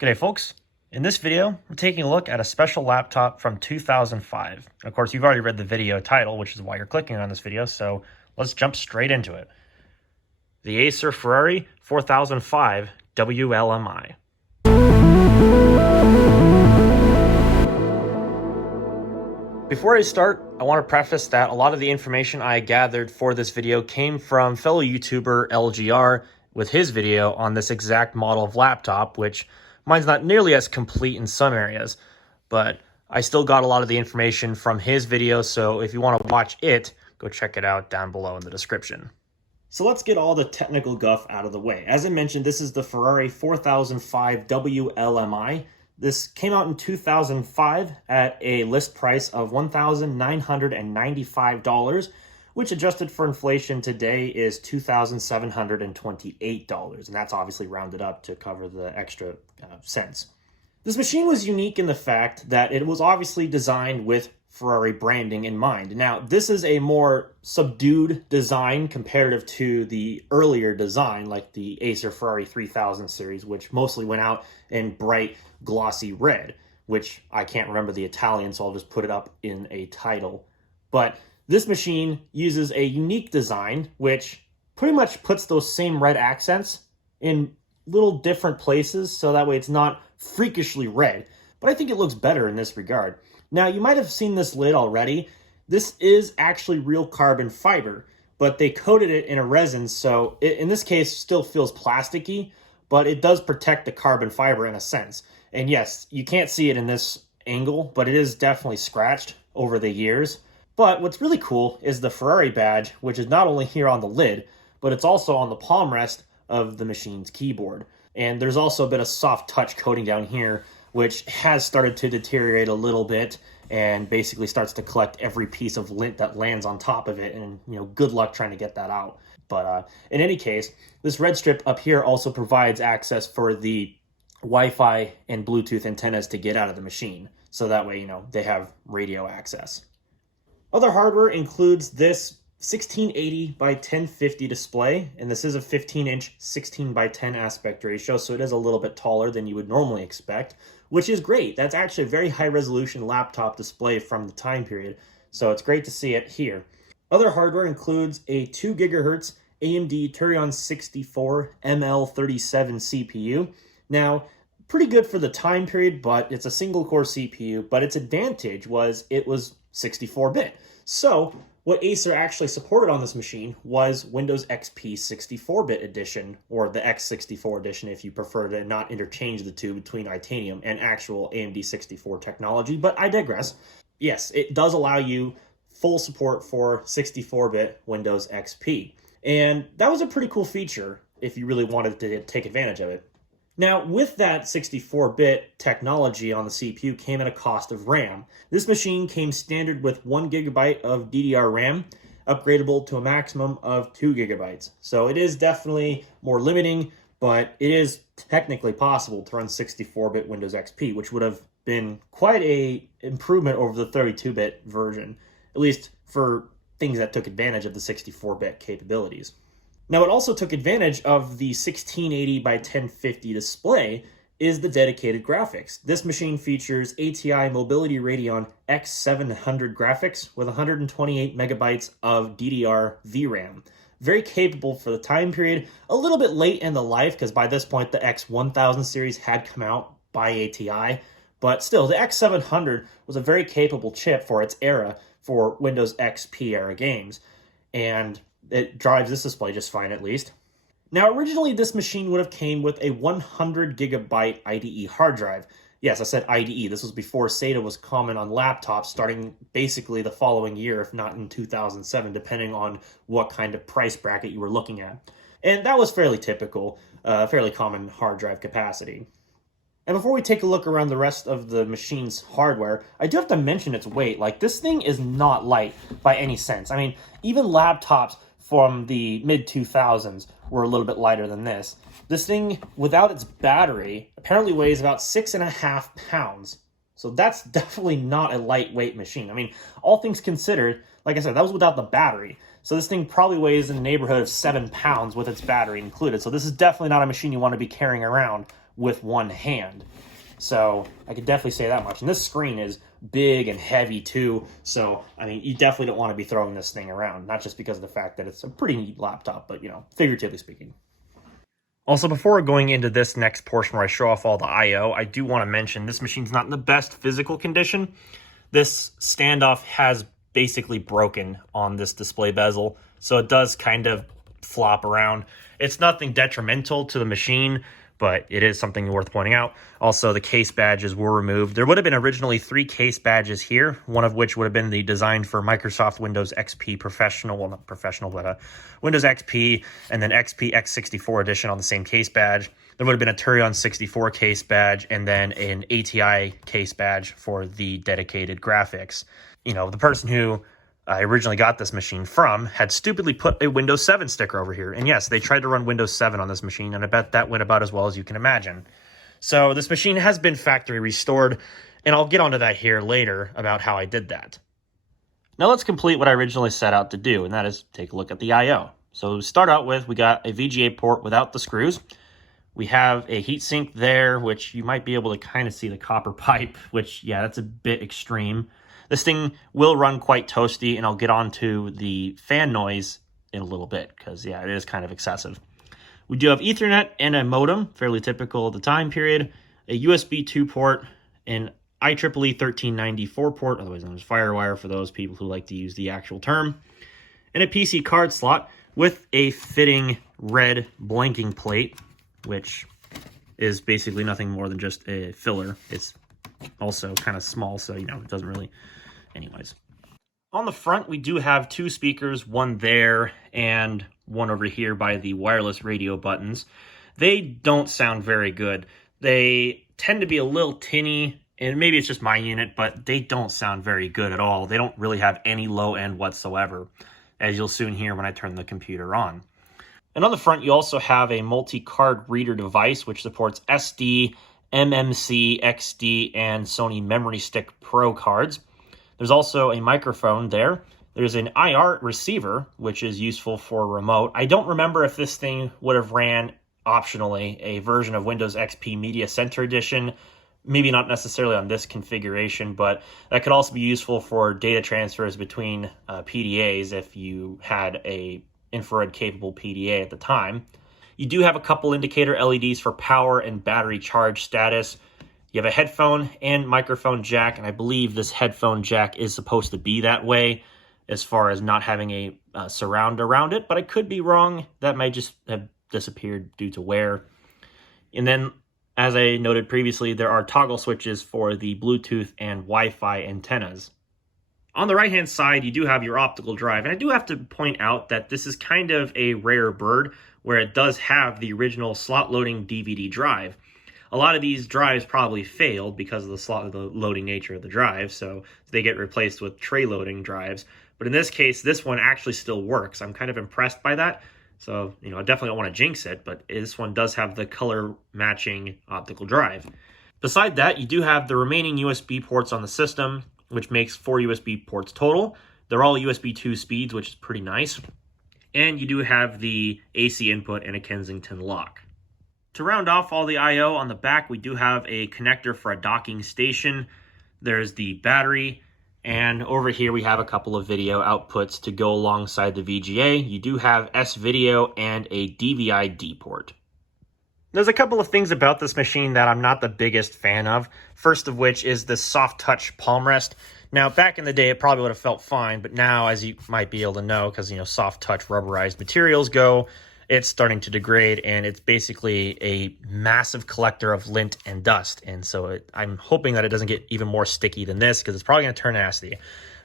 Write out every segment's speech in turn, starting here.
G'day folks, in this video we're taking a look at a special laptop from 2005. Of course you've already read the video title, which is why you're clicking on this video, so let's jump straight into it. The Acer Ferrari 4005WLMi. Before I start, I want to preface that a lot of the information I gathered for this video came from fellow YouTuber LGR with his video on this exact model of laptop, which mine's not nearly as complete in some areas, but I still got a lot of the information from his video, so if you want to watch it, go check it out down below in the description. So let's get all the technical guff out of the way. As I mentioned, this is the Ferrari 4005WLMi. This came out in 2005 at a list price of $1,995, which adjusted for inflation today is $2,728, and that's obviously rounded up to cover the extra cents. This machine was unique in the fact that it was obviously designed with Ferrari branding in mind. Now, this is a more subdued design comparative to the earlier design, like the Acer Ferrari 3000 series, which mostly went out in bright, glossy red, which I can't remember the Italian, so I'll just put it up in a title. But this machine uses a unique design, which pretty much puts those same red accents in little different places, so that way it's not freakishly red. But I think it looks better in this regard. Now, you might have seen this lid already. This is actually real carbon fiber, but they coated it in a resin, so it, in this case, still feels plasticky, but it does protect the carbon fiber in a sense. And yes, you can't see it in this angle, but it is definitely scratched over the years. But what's really cool is the Ferrari badge, which is not only here on the lid, but it's also on the palm rest of the machine's keyboard. And there's also a bit of soft touch coating down here, which has started to deteriorate a little bit and basically starts to collect every piece of lint that lands on top of it. And, you know, good luck trying to get that out. But in any case, this red strip up here also provides access for the Wi-Fi and Bluetooth antennas to get out of the machine. So that way, you know, they have radio access. Other hardware includes this 1680 by 1050 display, and this is a 15-inch 16 by 10 aspect ratio, so it is a little bit taller than you would normally expect, which is great. That's actually a very high-resolution laptop display from the time period, so it's great to see it here. Other hardware includes a 2 GHz AMD Turion 64 ML37 CPU. Now, pretty good for the time period, but it's a single-core CPU, but its advantage was it was 64-bit. So what Acer actually supported on this machine was Windows XP 64-bit edition, or the X64 edition if you prefer to not interchange the two between Itanium and actual AMD 64 technology, but I digress. Yes, it does allow you full support for 64-bit Windows XP, and that was a pretty cool feature if you really wanted to take advantage of it. Now, with that 64-bit technology on the CPU came at a cost of RAM. This machine came standard with 1 GB of DDR RAM, upgradable to a maximum of 2 GB. So it is definitely more limiting, but it is technically possible to run 64-bit Windows XP, which would have been quite an improvement over the 32-bit version, at least for things that took advantage of the 64-bit capabilities. Now, what also took advantage of the 1680 by 1050 display is the dedicated graphics. This machine features ATI Mobility Radeon X700 graphics with 128 megabytes of DDR VRAM. Very capable for the time period, a little bit late in the life because by this point the X1000 series had come out by ATI, but still the X700 was a very capable chip for its era for Windows XP era games, and it drives this display just fine at least. Now, originally this machine would have came with a 100 gigabyte IDE hard drive. Yes, I said IDE. This was before SATA was common on laptops, starting basically the following year, if not in 2007, depending on what kind of price bracket you were looking at. And that was fairly typical, fairly common hard drive capacity. And before we take a look around the rest of the machine's hardware, I do have to mention its weight. Like, this thing is not light by any sense. I mean, even laptops from the mid-2000s were a little bit lighter than this. This thing, without its battery, apparently weighs about 6.5 pounds. So that's definitely not a lightweight machine. I mean, all things considered, like I said, that was without the battery. So this thing probably weighs in the neighborhood of 7 pounds with its battery included. So this is definitely not a machine you want to be carrying around with one hand. So I could definitely say that much. And this screen is big and heavy too. So, I mean, you definitely don't want to be throwing this thing around, not just because of the fact that it's a pretty neat laptop, but, you know, figuratively speaking. Also, before going into this next portion where I show off all the I/O, I do want to mention this machine's not in the best physical condition. This standoff has basically broken on this display bezel, so it does kind of flop around. It's nothing detrimental to the machine, but it is something worth pointing out. Also, the case badges were removed. There would have been originally 3 case badges here, one of which would have been the design for Microsoft Windows XP Professional, well, not Professional, but Windows XP, and then XP X64 Edition on the same case badge. There would have been a Turion 64 case badge, and then an ATI case badge for the dedicated graphics. You know, the person who I originally got this machine from had stupidly put a Windows 7 sticker over here. And yes, they tried to run Windows 7 on this machine, and I bet that went about as well as you can imagine. So this machine has been factory restored, and I'll get onto that here later about how I did that. Now let's complete what I originally set out to do, and that is take a look at the I/O. So to start out with, we got a VGA port without the screws. We have a heatsink there, which you might be able to kind of see the copper pipe, which, yeah, that's a bit extreme. This thing will run quite toasty, and I'll get onto the fan noise in a little bit, because, yeah, it is kind of excessive. We do have Ethernet and a modem, fairly typical of the time period, a USB 2 port, an IEEE 1394 port, otherwise known as FireWire for those people who like to use the actual term, and a PC card slot with a fitting red blanking plate, which is basically nothing more than just a filler. It's also kind of small, so, you know, it doesn't really... Anyways. On the front, we do have 2 speakers, one there and one over here by the wireless radio buttons. They don't sound very good. They tend to be a little tinny, and maybe it's just my unit, but they don't sound very good at all. They don't really have any low end whatsoever, as you'll soon hear when I turn the computer on. And on the front, you also have a multi-card reader device, which supports SD, MMC, XD, and Sony Memory Stick Pro cards. There's also a microphone there. There's an IR receiver, which is useful for remote. I don't remember if this thing would have ran optionally a version of Windows XP Media Center Edition. Maybe not necessarily on this configuration, but that could also be useful for data transfers between PDAs if you had a infrared capable PDA at the time. You do have a couple indicator LEDs for power and battery charge status. You have a headphone and microphone jack, and I believe this headphone jack is supposed to be that way as far as not having a surround around it, but I could be wrong. That might just have disappeared due to wear. And then, as I noted previously, there are toggle switches for the Bluetooth and Wi-Fi antennas. On the right-hand side, you do have your optical drive, and I do have to point out that this is kind of a rare bird where it does have the original slot-loading DVD drive. A lot of these drives probably failed because of the loading nature of the drive, so they get replaced with tray-loading drives. But in this case, this one actually still works. I'm kind of impressed by that. So, you know, I definitely don't want to jinx it, but this one does have the color-matching optical drive. Beside that, you do have the remaining USB ports on the system, which makes 4 USB ports total. They're all USB 2 speeds, which is pretty nice. And you do have the AC input and a Kensington lock. To round off all the I/O on the back, we do have a connector for a docking station. There's the battery, and over here we have a couple of video outputs to go alongside the VGA. You do have S-Video and a DVI-D port. There's a couple of things about this machine that I'm not the biggest fan of. First of which is the soft touch palm rest. Now, back in the day, it probably would have felt fine, but now, as you might be able to know, because, you know, soft touch rubberized materials go, it's starting to degrade, and it's basically a massive collector of lint and dust. And so I'm hoping that it doesn't get even more sticky than this, because it's probably going to turn nasty.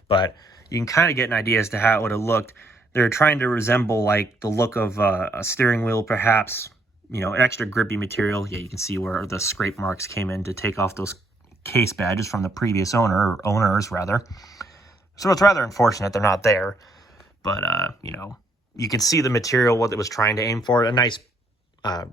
But you can kind of get an idea as to how it would have looked. They're trying to resemble, like, the look of a steering wheel, perhaps. You know, extra grippy material. Yeah, you can see where the scrape marks came in to take off those case badges from the previous owner, or owners, rather. So it's rather unfortunate they're not there. But, you know, you can see the material, what it was trying to aim for. A nice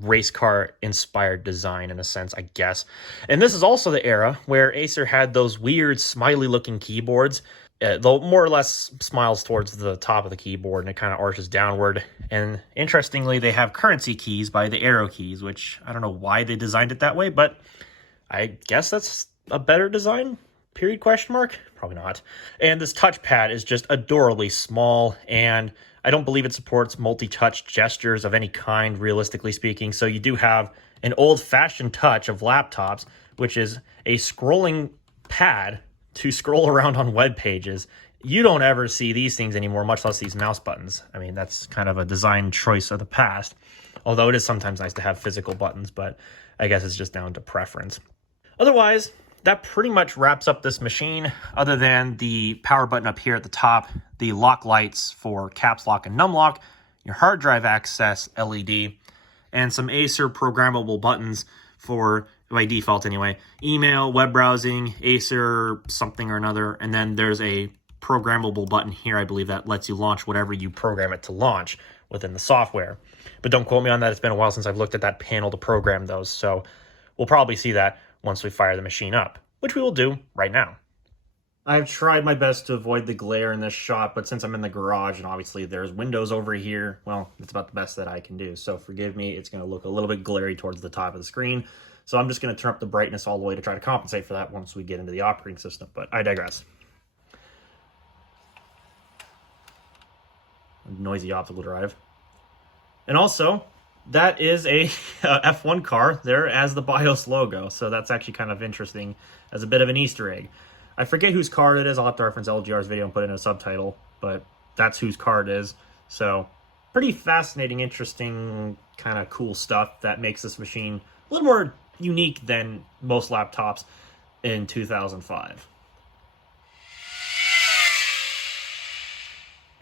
race car inspired design in a sense, I guess. And this is also the era where Acer had those weird smiley looking keyboards. though more or less smiles towards the top of the keyboard, and it kind of arches downward. And interestingly, they have currency keys by the arrow keys, which I don't know why they designed it that way, but I guess that's a better design, period, question mark? Probably not. And this touchpad is just adorably small, and I don't believe it supports multi-touch gestures of any kind, realistically speaking. So you do have an old-fashioned touch of laptops, which is a scrolling pad to scroll around on web pages. You don't ever see these things anymore, much less these mouse buttons. I mean, that's kind of a design choice of the past, although it is sometimes nice to have physical buttons, but I guess it's just down to preference. Otherwise, that pretty much wraps up this machine, other than the power button up here at the top, the lock lights for caps lock and num lock, your hard drive access LED, and some Acer programmable buttons for, by default anyway, email, web browsing, Acer something or another, and then there's a programmable button here, I believe, that lets you launch whatever you program it to launch within the software. But don't quote me on that. It's been a while since I've looked at that panel to program those, so we'll probably see that once we fire the machine up, which we will do right now. I've tried my best to avoid the glare in this shot, but since I'm in the garage and obviously there's windows over here, well, it's about the best that I can do. So forgive me, it's going to look a little bit glary towards the top of the screen. So I'm just going to turn up the brightness all the way to try to compensate for that once we get into the operating system, but I digress. Noisy optical drive. And also, that is a F1 car there as the BIOS logo, so that's actually kind of interesting as a bit of an Easter egg. I forget whose car it is. I'll have to reference LGR's video and put it in a subtitle, but that's whose car it is. So pretty fascinating, interesting, kind of cool stuff that makes this machine a little more unique than most laptops in 2005.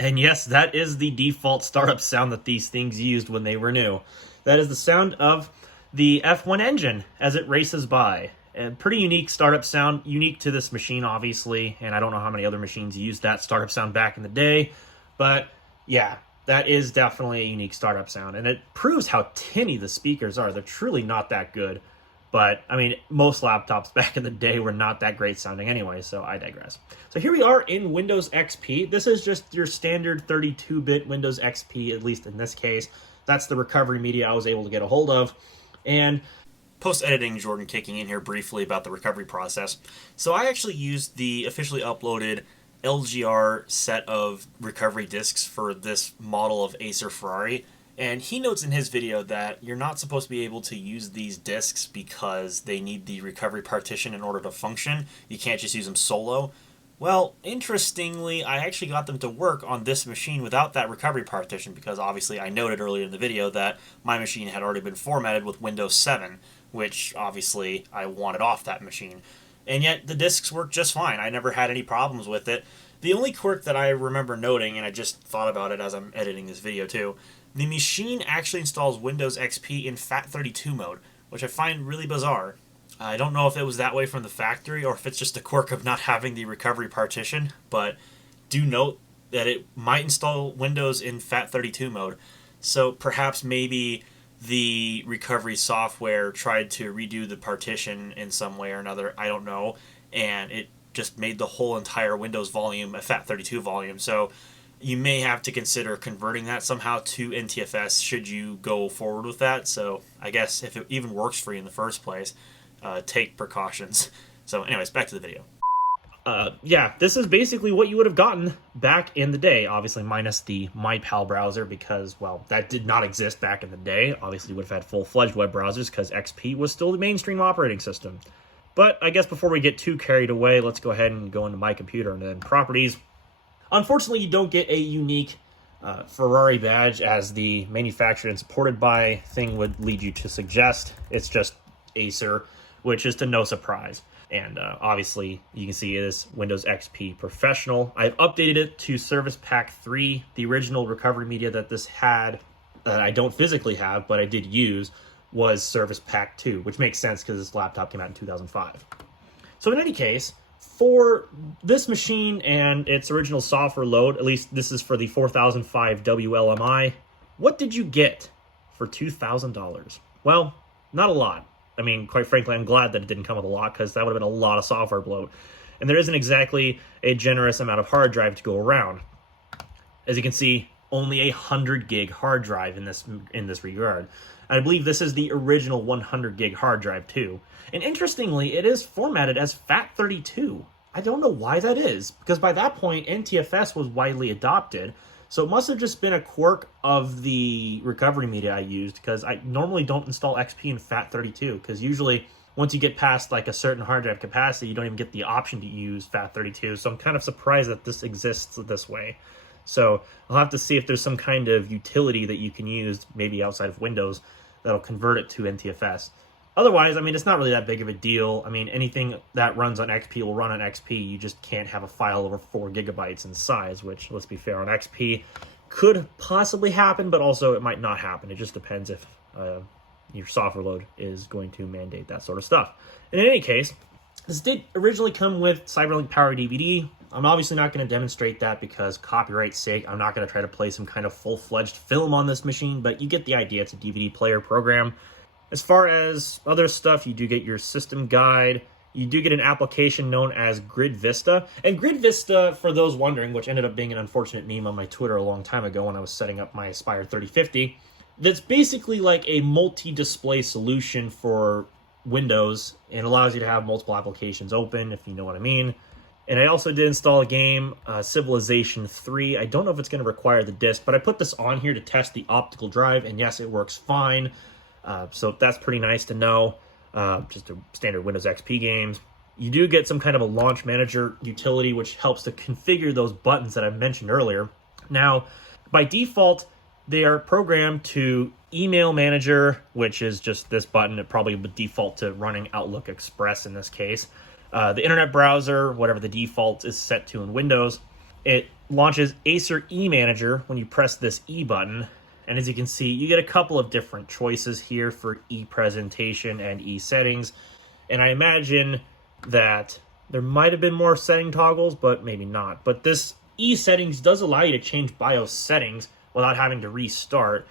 And yes, that is the default startup sound that these things used when they were new. That is the sound of the F1 engine as it races by. A pretty unique startup sound, unique to this machine, obviously, and I don't know how many other machines used that startup sound back in the day, but yeah, that is definitely a unique startup sound, and it proves how tinny the speakers are. They're truly not that good, but, I mean, most laptops back in the day were not that great sounding anyway, so I digress. So here we are in Windows XP. This is just your standard 32-bit Windows XP, at least in this case. That's the recovery media I was able to get a hold of, and post-editing, Jordan kicking in here briefly about the recovery process. So I actually used the officially uploaded LGR set of recovery disks for this model of Acer Ferrari, and he notes in his video that you're not supposed to be able to use these disks because they need the recovery partition in order to function. You can't just use them solo. Well, interestingly, I actually got them to work on this machine without that recovery partition because obviously I noted earlier in the video that my machine had already been formatted with Windows 7, which obviously I wanted off that machine. And yet the disks worked just fine. I never had any problems with it. The only quirk that I remember noting, and I just thought about it as I'm editing this video too, the machine actually installs Windows XP in FAT32 mode, which I find really bizarre. I don't know if it was that way from the factory or if it's just a quirk of not having the recovery partition, but do note that it might install Windows in FAT32 mode. So perhaps maybe the recovery software tried to redo the partition in some way or another, I don't know, and it just made the whole entire Windows volume a FAT32 volume. So you may have to consider converting that somehow to NTFS should you go forward with that. So I guess if it even works for you in the first place, take precautions. So anyways, back to the video. Yeah, this is basically what you would have gotten back in the day, obviously minus the MyPal browser because, well, that did not exist back in the day. Obviously, you would have had full-fledged web browsers because XP was still the mainstream operating system. But I guess before we get too carried away, let's go ahead and go into My Computer and then Properties. Unfortunately, you don't get a unique Ferrari badge as the manufactured and supported by thing would lead you to suggest. It's just Acer, which is to no surprise. And obviously, you can see it is Windows XP Professional. I've updated it to Service Pack 3. The original recovery media that this had, that I don't physically have, but I did use, was Service Pack 2, which makes sense because this laptop came out in 2005. So in any case, for this machine and its original software load, at least this is for the 4005WLMi, what did you get for $2,000? Well, not a lot. I mean, quite frankly, I'm glad that it didn't come with a lot because that would have been a lot of software bloat. and there isn't exactly a generous amount of hard drive to go around. As you can see, only a 100 gig hard drive in this regard. I believe this is the original 100 gig hard drive too. And interestingly, it is formatted as FAT32. I don't know why that is, because by that point, NTFS was widely adopted. So it must have just been a quirk of the recovery media I used, because I normally don't install XP in FAT32, because usually once you get past like a certain hard drive capacity, you don't even get the option to use FAT32. So I'm kind of surprised that this exists this way. So I'll have to see if there's some kind of utility that you can use, maybe outside of Windows, that'll convert it to NTFS. Otherwise, I mean, it's not really that big of a deal. I mean, anything that runs on XP will run on XP. You just can't have a file over 4 gigabytes in size, which, let's be fair, on XP could possibly happen, but also it might not happen. It just depends if your software load is going to mandate that sort of stuff. And in any case, this did originally come with Cyberlink Power DVD. I'm obviously not going to demonstrate that because copyright's sake, I'm not going to try to play some kind of full-fledged film on this machine, but you get the idea. It's a DVD player program. As far as other stuff, you do get your system guide. You do get an application known as Grid Vista. And Grid Vista, for those wondering, which ended up being an unfortunate meme on my Twitter a long time ago when I was setting up my Aspire 3050, that's basically like a multi-display solution for Windows and allows you to have multiple applications open, if you know what I mean. And I also did install a game, Civilization 3. I don't know if it's going to require the disc, but I put this on here to test the optical drive, and yes, it works fine. So that's pretty nice to know. Just a standard Windows XP games. You do get some kind of a launch manager utility, which helps to configure those buttons that I mentioned earlier. Now, by default, they are programmed to Email Manager, which is just this button. It probably would default to running Outlook Express in this case. The Internet Browser, whatever the default is set to in Windows. It launches Acer eManager when you press this E button. And as you can see, you get a couple of different choices here for e-presentation and e-settings. And I imagine that there might have been more setting toggles, but maybe not. But this e-settings does allow you to change BIOS settings without having to restart.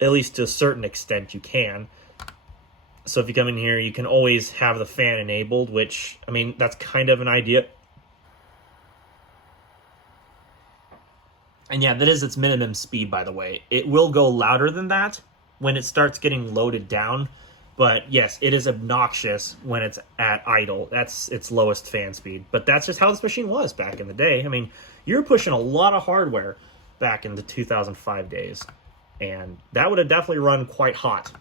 At least to a certain extent you can. So if you come in here, you can always have the fan enabled, which, I mean, that's kind of an idea. And yeah, that is its minimum speed, by the way. It will go louder than that when it starts getting loaded down. But yes, it is obnoxious when it's at idle. That's its lowest fan speed. But that's just how this machine was back in the day. I mean, you were pushing a lot of hardware back in the 2005 days. And that would have definitely run quite hot.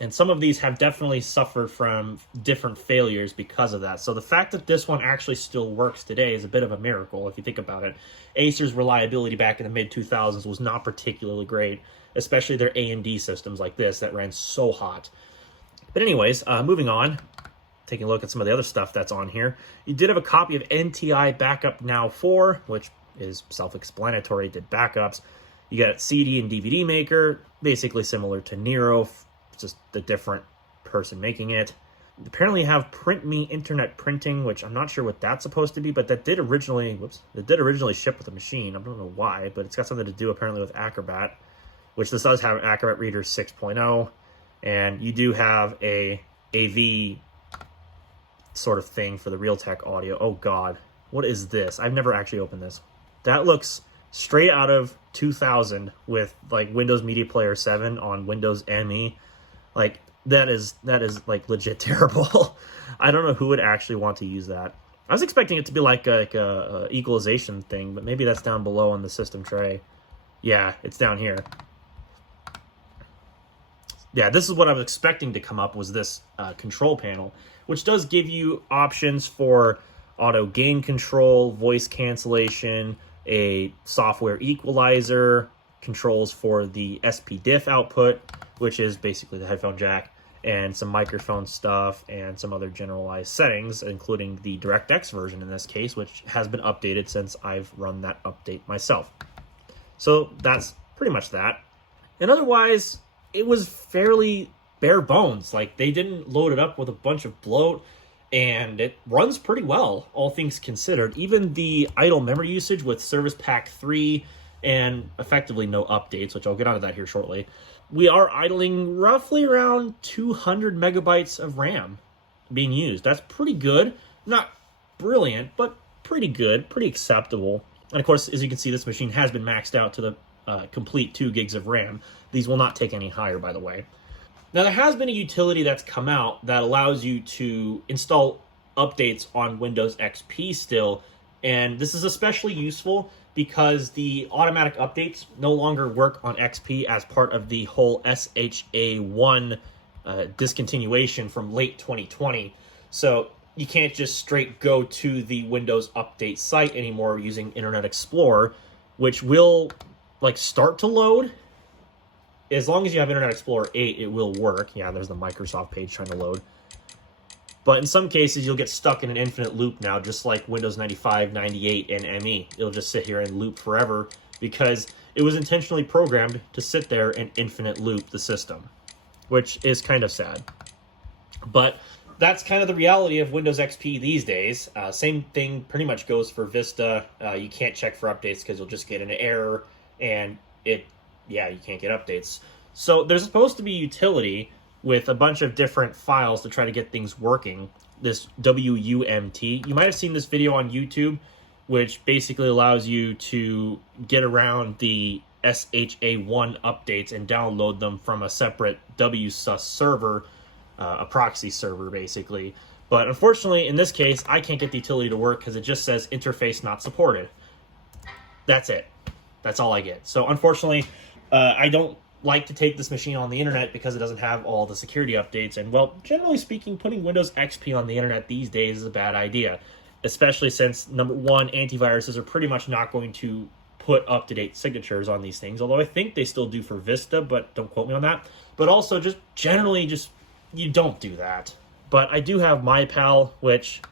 And some of these have definitely suffered from different failures because of that. So the fact that this one actually still works today is a bit of a miracle if you think about it. Acer's reliability back in the mid-2000s was not particularly great, especially their AMD systems like this that ran so hot. But anyways, moving on, taking a look at some of the other stuff that's on here. You did have a copy of NTI Backup Now 4, which is self-explanatory, did backups. You got CD and DVD maker, basically similar to Nero, just the different person making it. Apparently you have Print Me Internet Printing, which I'm not sure what that's supposed to be, but that did originally, ship with the machine. I don't know why, but it's got something to do apparently with Acrobat, which this does have Acrobat Reader 6.0, and you do have a AV sort of thing for the Realtek audio. Oh God, what is this? I've never actually opened this. That looks straight out of 2000 with like Windows Media Player 7 on Windows ME. Like that is like legit terrible. I don't know who would actually want to use that. I was expecting it to be like a equalization thing, but maybe that's down below on the system tray. Yeah, it's down here. Yeah, this is what I was expecting to come up, was this control panel, which does give you options for auto gain control, voice cancellation, a software equalizer, controls for the SPDIF output, which is basically the headphone jack, and some microphone stuff, and some other generalized settings, including the DirectX version in this case, which has been updated since I've run that update myself. So that's pretty much that. And otherwise, it was fairly bare bones. Like, they didn't load it up with a bunch of bloat, and it runs pretty well, all things considered. Even the idle memory usage with Service Pack 3 and effectively no updates, which I'll get onto that here shortly, we are idling roughly around 200 megabytes of RAM being used. That's pretty good. Not brilliant, but pretty good, pretty acceptable. And of course, as you can see, this machine has been maxed out to the complete 2 gigs of RAM. These will not take any higher, by the way. Now, there has been a utility that's come out that allows you to install updates on Windows XP still, and this is especially useful because the automatic updates no longer work on XP as part of the whole SHA-1 discontinuation from late 2020. So you can't just straight go to the Windows Update site anymore using Internet Explorer, which will start to load. As long as you have Internet Explorer 8, it will work. Yeah, there's the Microsoft page trying to load. But in some cases, you'll get stuck in an infinite loop now, just like Windows 95, 98, and ME. It'll just sit here and loop forever because it was intentionally programmed to sit there and infinite loop the system, which is kind of sad. But that's kind of the reality of Windows XP these days. Same thing pretty much goes for Vista. You can't check for updates because you'll just get an error, and you can't get updates. So there's supposed to be utility with a bunch of different files to try to get things working. This WUMT. You might have seen this video on YouTube, which basically allows you to get around the SHA-1 updates and download them from a separate WSUS server, a proxy server, basically. But unfortunately, in this case, I can't get the utility to work because it just says interface not supported. That's it. That's all I get. So unfortunately, I don't like to take this machine on the internet because it doesn't have all the security updates. And, well, generally speaking, putting Windows XP on the internet these days is a bad idea, especially since, number one, antiviruses are pretty much not going to put up-to-date signatures on these things, although I think they still do for Vista, but don't quote me on that. But also, just generally, you don't do that. But I do have MyPal, which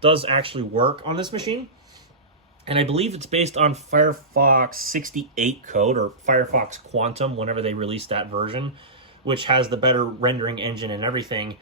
does actually work on this machine. And I believe it's based on Firefox 68 code, or Firefox Quantum, whenever they released that version, which has the better rendering engine and everything.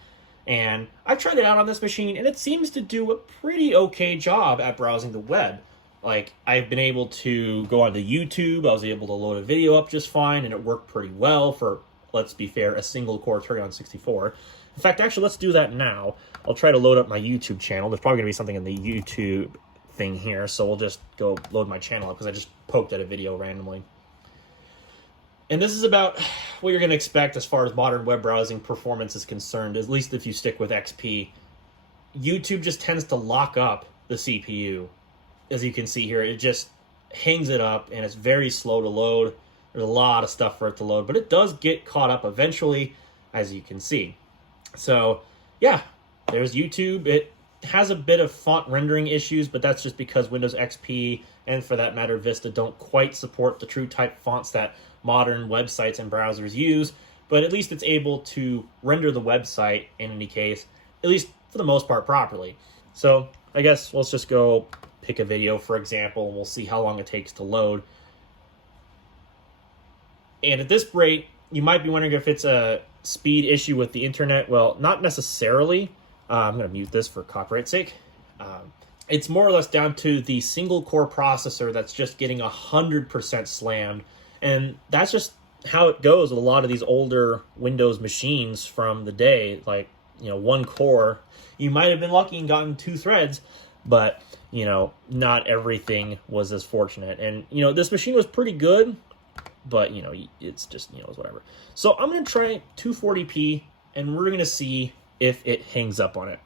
And I've tried it out on this machine, and it seems to do a pretty okay job at browsing the web. I've been able to go onto YouTube, I was able to load a video up just fine, and it worked pretty well for, let's be fair, a single-core Turion 64. In fact, actually, let's do that now. I'll try to load up my YouTube channel. There's probably going to be something in the YouTube thing here, so we'll just go load my channel up because I just poked at a video randomly. And this is about what you're going to expect as far as modern web browsing performance is concerned, at least if you stick with XP. YouTube just tends to lock up the CPU. As you can see here, it just hangs it up, and it's very slow to load. There's a lot of stuff for it to load, but it does get caught up eventually, as you can see. So, yeah, there's YouTube. It has a bit of font rendering issues, but that's just because Windows XP, and for that matter Vista, don't quite support the true type fonts that modern websites and browsers use, but at least it's able to render the website, in any case, at least for the most part, properly. So I guess let's just go pick a video, for example, and we'll see how long it takes to load. And at this rate, you might be wondering if it's a speed issue with the internet. Well, not necessarily. I'm going to mute this for copyright sake. It's more or less down to the single core processor that's just getting 100% slammed. And that's just how it goes with a lot of these older Windows machines from the day. One core. You might have been lucky and gotten 2 threads, but, not everything was as fortunate. And, this machine was pretty good, but, it's just, it's whatever. So I'm going to try 240p, and we're going to see if it hangs up on it.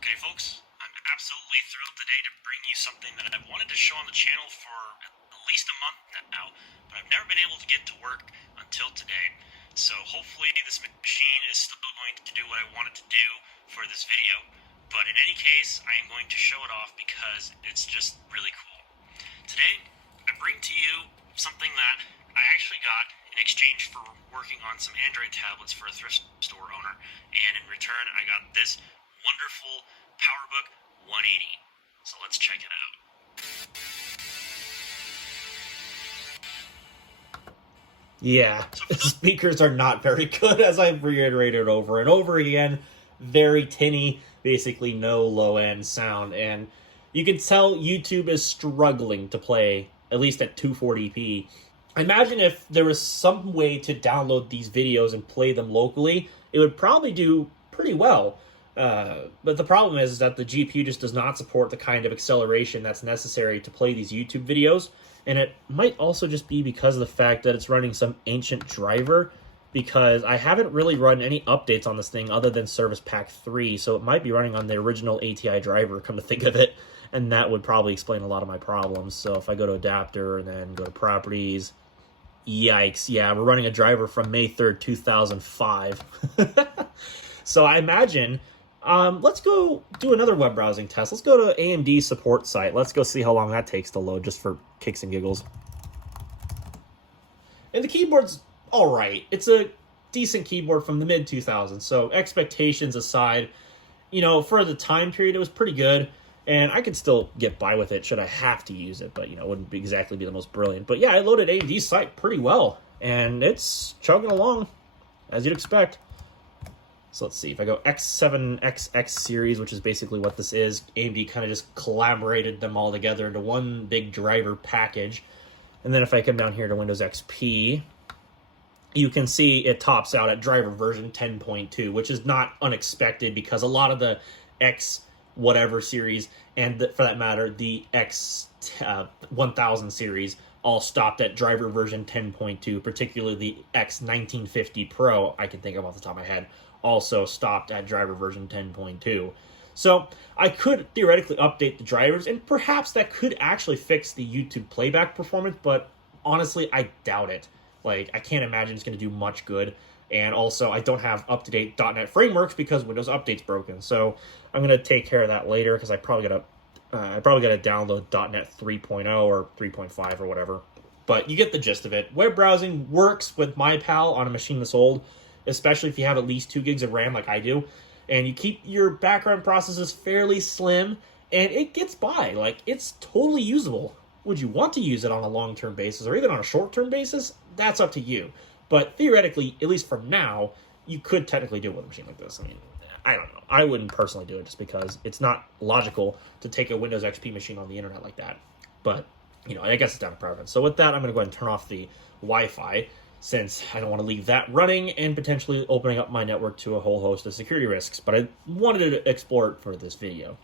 Okay, folks, I'm absolutely thrilled today to bring you something that I've wanted to show on the channel for at least a month now, but I've never been able to get to work until today. So hopefully this machine is still going to do what I want it to do for this video, but in any case, I am going to show it off because it's just really cool. Today, I bring to you something that I actually got in exchange for working on some Android tablets for a thrift store owner, and in return I got this wonderful PowerBook 180. So let's check it out. Yeah, the speakers are not very good, as I've reiterated over and over again. Very tinny, basically no low-end sound, and you can tell YouTube is struggling to play, at least at 240p. Imagine if there was some way to download these videos and play them locally, it would probably do pretty well. But the problem is that the GPU just does not support the kind of acceleration that's necessary to play these YouTube videos. And it might also just be because of the fact that it's running some ancient driver, because I haven't really run any updates on this thing other than Service Pack 3, so it might be running on the original ATI driver, come to think of it, and that would probably explain a lot of my problems. So if I go to adapter and then go to properties, yikes, yeah, we're running a driver from May 3rd, 2005. So I imagine, let's go do another web browsing test. Let's go to AMD support site. Let's go see how long that takes to load, just for kicks and giggles. And the keyboard's all right. It's a decent keyboard from the mid-2000s, so expectations aside, you know, for the time period, it was pretty good, and I could still get by with it should I have to use it, but, you know, it wouldn't exactly be the most brilliant. But yeah, I loaded AMD's site pretty well, and it's chugging along, as you'd expect. So let's see, if I go X7XX series, which is basically what this is, AMD kind of just collaborated them all together into one big driver package. And then if I come down here to Windows XP, you can see it tops out at driver version 10.2, which is not unexpected because a lot of the X whatever series, and for that matter, the X 1000 series, all stopped at driver version 10.2, particularly the X1950 Pro, I can think of off the top of my head, also stopped at driver version 10.2. So I could theoretically update the drivers, and perhaps that could actually fix the YouTube playback performance, but honestly, I doubt it. Like, I can't imagine it's going to do much good. And also, I don't have up-to-date .NET frameworks because Windows Update's broken. So I'm going to take care of that later, because I probably got to download .NET 3.0 or 3.5 or whatever. But you get the gist of it. Web browsing works with MyPal on a machine this old, especially if you have at least 2 gigs of RAM like I do, and you keep your background processes fairly slim, and it gets by. Like, it's totally usable. Would you want to use it on a long-term basis or even on a short-term basis? That's up to you. But theoretically, at least for now, you could technically do it with a machine like this. I mean, I don't know. I wouldn't personally do it just because it's not logical to take a Windows XP machine on the internet like that. But, you know, I guess it's down to preference. So with that, I'm going to go ahead and turn off the Wi-Fi, since I don't want to leave that running and potentially opening up my network to a whole host of security risks. But I wanted to explore it for this video.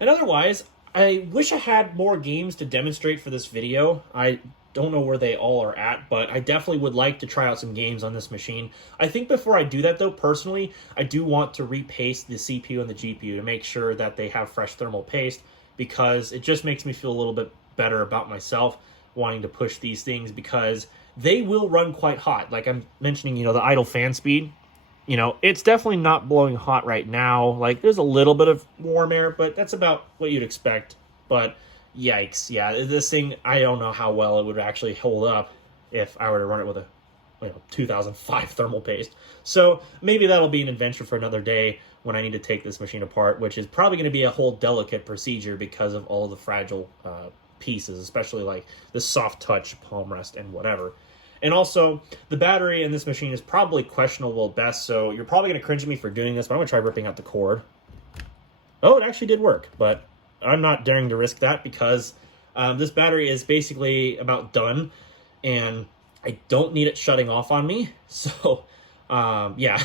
And otherwise, I wish I had more games to demonstrate for this video. I don't know where they all are at, but I definitely would like to try out some games on this machine. I think before I do that, though, personally, I do want to repaste the CPU and the GPU to make sure that they have fresh thermal paste, because it just makes me feel a little bit better about myself wanting to push these things, because they will run quite hot. Like I'm mentioning, you know, the idle fan speed, you know, it's definitely not blowing hot right now. Like, there's a little bit of warm air, but that's about what you'd expect. But yikes, yeah, this thing, I don't know how well it would actually hold up if I were to run it with a, you know, 2005 thermal paste. So maybe that'll be an adventure for another day when I need to take this machine apart, which is probably going to be a whole delicate procedure because of all the fragile pieces, especially like the soft touch palm rest and whatever. And also, the battery in this machine is probably questionable at best, so you're probably going to cringe at me for doing this, but I'm going to try ripping out the cord. Oh, it actually did work, but I'm not daring to risk that because this battery is basically about done, and I don't need it shutting off on me. So, yeah.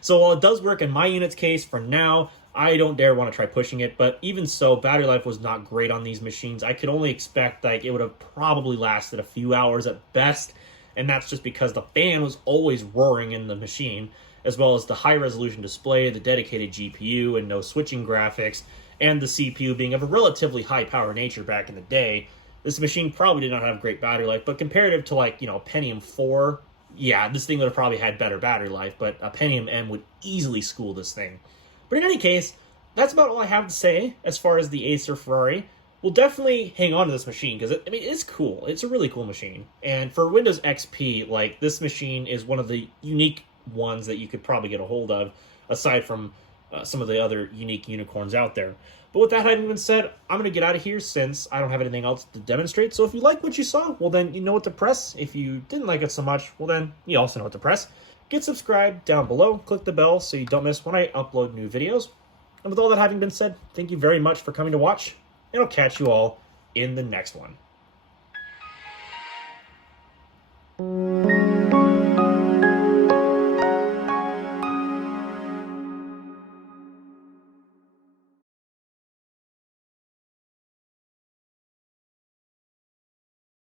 So while it does work in my unit's case for now, I don't dare want to try pushing it. But even so, battery life was not great on these machines. I could only expect like it would have probably lasted a few hours at best, and that's just because the fan was always roaring in the machine, as well as the high-resolution display, the dedicated GPU, and no switching graphics, and the CPU being of a relatively high-power nature back in the day. This machine probably did not have great battery life, but comparative to, like, you know, a Pentium 4, yeah, this thing would have probably had better battery life, but a Pentium M would easily school this thing. But in any case, that's about all I have to say as far as the Acer Ferrari. We'll definitely hang on to this machine because, I mean, it's cool. It's a really cool machine. And for Windows XP, like, this machine is one of the unique ones that you could probably get a hold of, aside from some of the other unique unicorns out there. But with that having been said, I'm going to get out of here since I don't have anything else to demonstrate. So if you like what you saw, well, then you know what to press. If you didn't like it so much, well, then you also know what to press. Get subscribed down below. Click the bell so you don't miss when I upload new videos. And with all that having been said, thank you very much for coming to watch, and I'll catch you all in the next one.